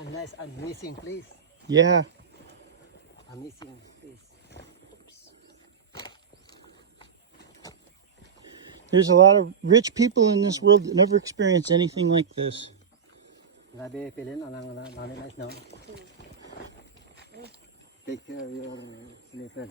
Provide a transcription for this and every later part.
a nice, amazing place. Yeah. Amazing place. There's a lot of rich people in this world that never experienced anything like this. Grabe, Pilin, anong nice, no? Take care of your slipper.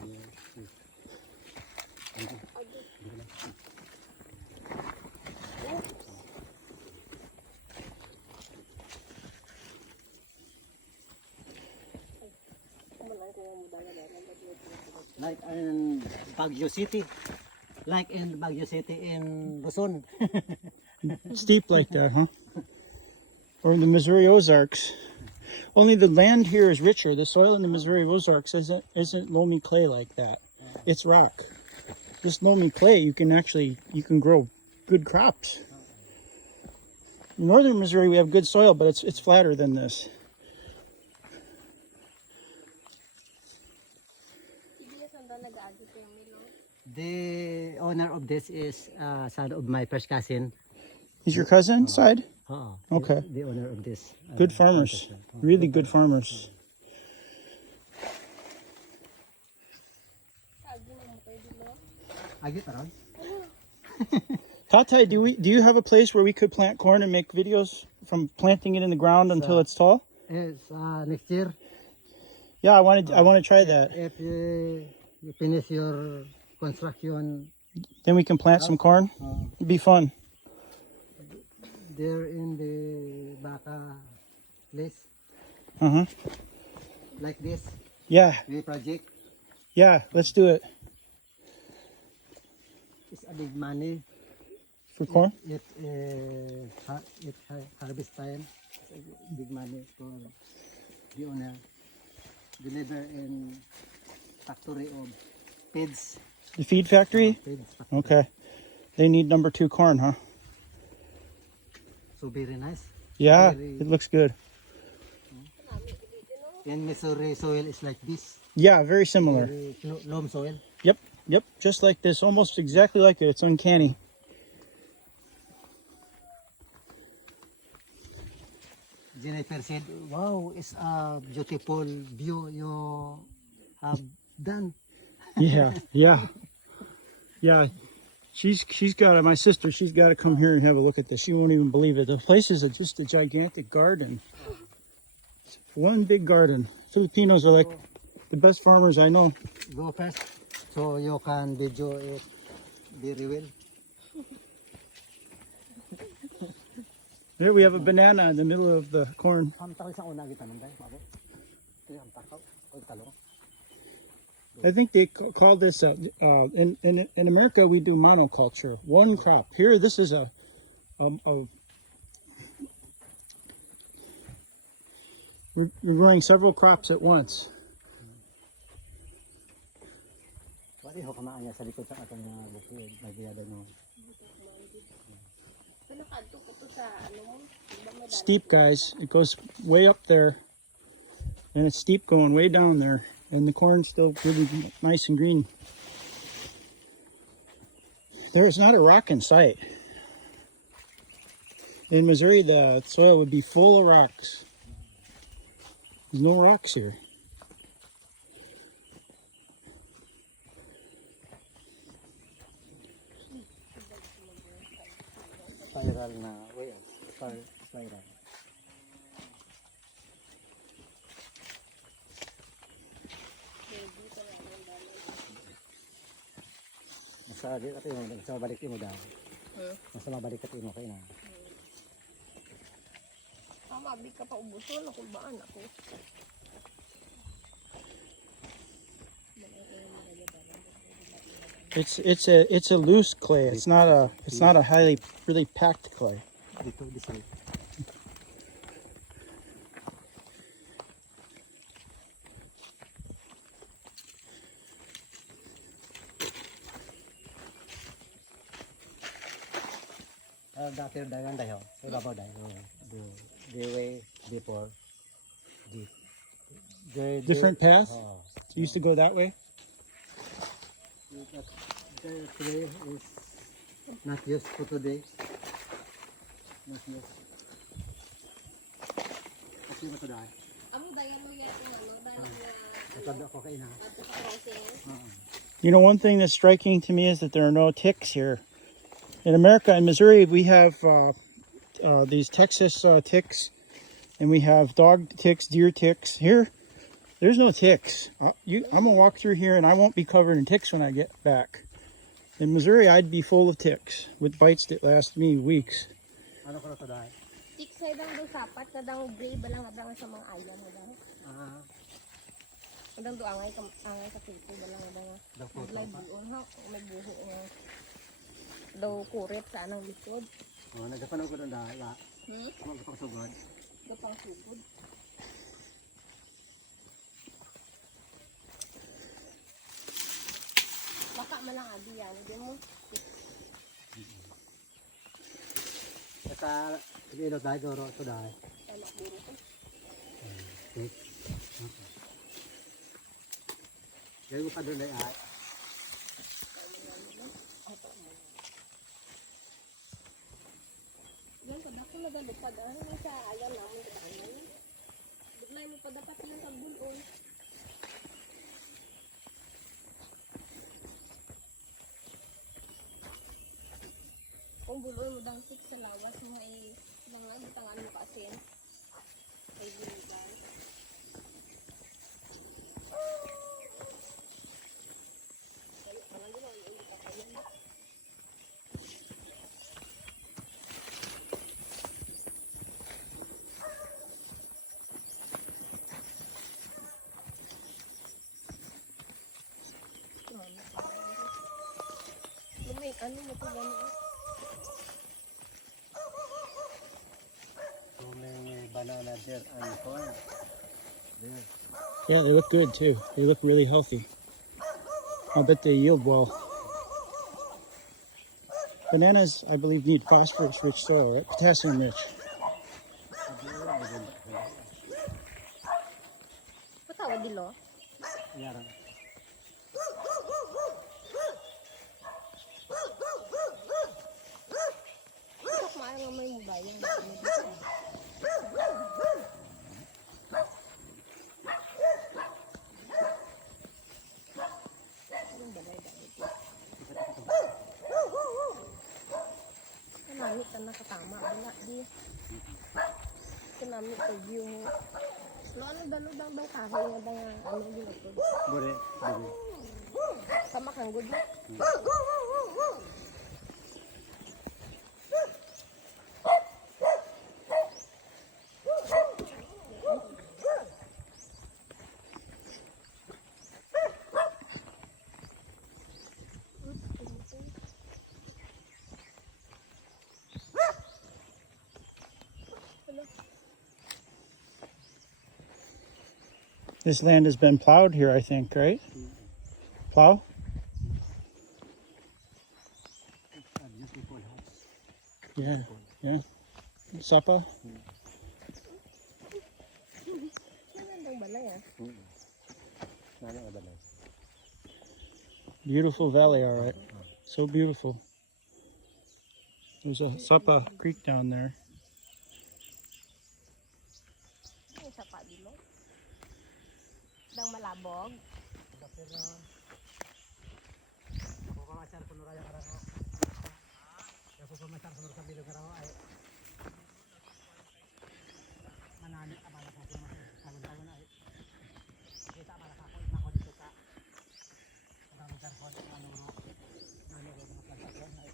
Like in Baguio City. Like in Baguio City in Luzon. Steep like that, huh? Or the Missouri Ozarks. Only the land here is richer. The soil in the Missouri Ozarks isn't loamy clay like that. It's rock. This loamy clay, you can grow good crops. In northern Missouri, we have good soil, but it's flatter than this. The owner of this is son of my first cousin. He's your cousin side? Okay. The owner of this. Good farmers. Really good farmers. Tatay, do you have a place where we could plant corn and make videos from planting it in the ground until it's tall? It's next year. Yeah, I want to try that. If you finish your construction, then we can plant some corn. It'd be fun. There in the Baka place. Like this. Yeah. The project. Yeah, let's do it. It's a big money. For corn? It harvest time. It's a big money for the owner. Deliver in factory of feeds. The feed factory? Feeds factory. Okay. They need number 2 corn, huh? So very nice. Yeah, very, it looks good. In Missouri soil is like this. Yeah, very similar. Very loam soil. Yep, just like this, almost exactly like it. It's uncanny. Jennifer said, wow, it's a beautiful view you have done. Yeah. She's got it. My sister, she's got to come here and have a look at this. She won't even believe it. The place is just a gigantic garden. It's one big garden. Filipinos are like the best farmers I know. Go first so you can video it very well. There we have a banana in the middle of the corn. I think they call this in America we do monoculture, one crop. Here this is we're growing several crops at once. Steep, guys. It goes way up there and it's steep going way down there. And the corn's still really nice and green. There is not a rock in sight. In Missouri, the soil would be full of rocks. There's no rocks here. Spiral na way. Spiral. Sa mabalik mo daw. Mas mabalik ka mo kayo na. Mabig ka pa ubuson ako baan ako. It's a loose clay. It's not a highly really packed clay. Dito this way. Dati dagan dayo. Ibabaw dayo. The way before. The Different path? You used to go that way? The way is not used for today. Not used. Di ba ito dahil? Amo dayan mo yan ano, dahil Katabi ako kayo na. ato sa crossing. You know, one thing that's striking to me is that there are no ticks here. In America, in Missouri, we have these Texas ticks, and we have dog ticks, deer ticks. Here, there's no ticks. I'm gonna walk through here, and I won't be covered in ticks when I get back. In Missouri, I'd be full of ticks with bites that last me weeks. Ano ko na ito dahil? Tiksay dang do sapat na dang gray balang adang sa mga ayam mo dang. Ah, Adang do angay sa kito balang adang. daw po ito. Live buon ha, may buho nga. Daw kuret sa anang likod. Oh, nagkapanong ko doon dahil. Magkapagsugod. Gapang sugod. Baka man lang abi yan, di mo. Sa ilot dahil goro ito dahil. Anak buro ko. Okay. Gawin mo pa doon ay ay. Yan kada ko nagalipad ano sa ayam namin sa ayam. Butlay mo pa dapat yan sa bulon. Kung bulon mo dang tik sa lawas mo ay langan tangan mo kaasin. Ay binugan. Lumay, ano mo ito gano'n? So may banana there and corn. There. Yeah, they look good too. They look really healthy. I'll bet they yield well. Bananas, I believe, need phosphorus-rich soil, right? Potassium-rich. Patawad dilo? Yaran. Sak maayo nga may mubayan. Kanamit ka nakatama. Wala di. Kanamit ka yung... No, ano daludang bang kahoy nga bang ano ginatod? Bure. Bure. Kamakanggod na. This land has been plowed here, I think, right? Plow? A beautiful house. Yeah, yeah. Sapa? Magandang balay ah. Nani ang balay? Beautiful valley, all right. So beautiful. There's a Sapa Creek down there. Ano sa pa dilo? Dang malabog. Pupamasyal ko nuraya karang o. Kaya pupamasyal ko nuraya bilog karang o ay manani abala ko tagon-tagon ay kita abala ka ko dito ka ang tarpon ano no ano ko mga plantasyon ay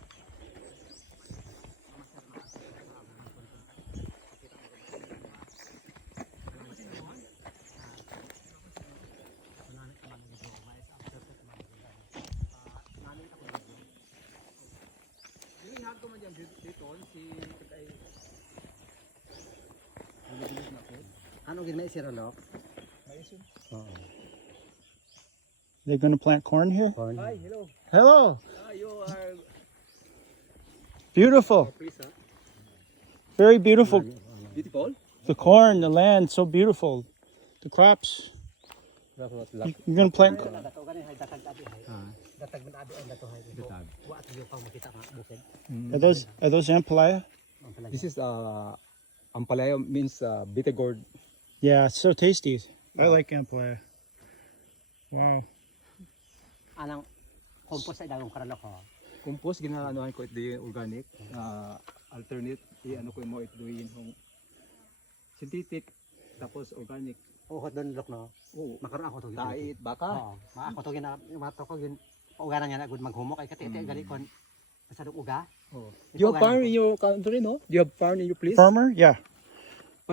ano gina si Rolok? Oo. They're going to plant corn here? Corn. Hi, hello. Hello! You are Beautiful. please, huh? Very beautiful. Beautiful. The corn, the land, so beautiful. The crops. You're going to plant. Dato gani hay datag abi hay. Datag man abi ang dato hay. Datag. Wa at yung pang makita nga bukid. Are those ampalaya? This is Ampalaya means bitter gourd. Yeah, it's so tasty. I like ampalaya. Wow. Anang compost ay dagong karalo ko. Compost ginaanuhan ko ito yung organic. Alternate, i-ano ko mo ito yung synthetic, tapos organic. Uhot doon lok no. Oo. Makaroon ako to. Dait, baka. Oo. Ako to gina mato ko gin ugaran niya na gud maghumok ay katete gali kon masadong uga. Oh. Do you have farm in your country, no? Do you have farm in your place? Farmer? Yeah.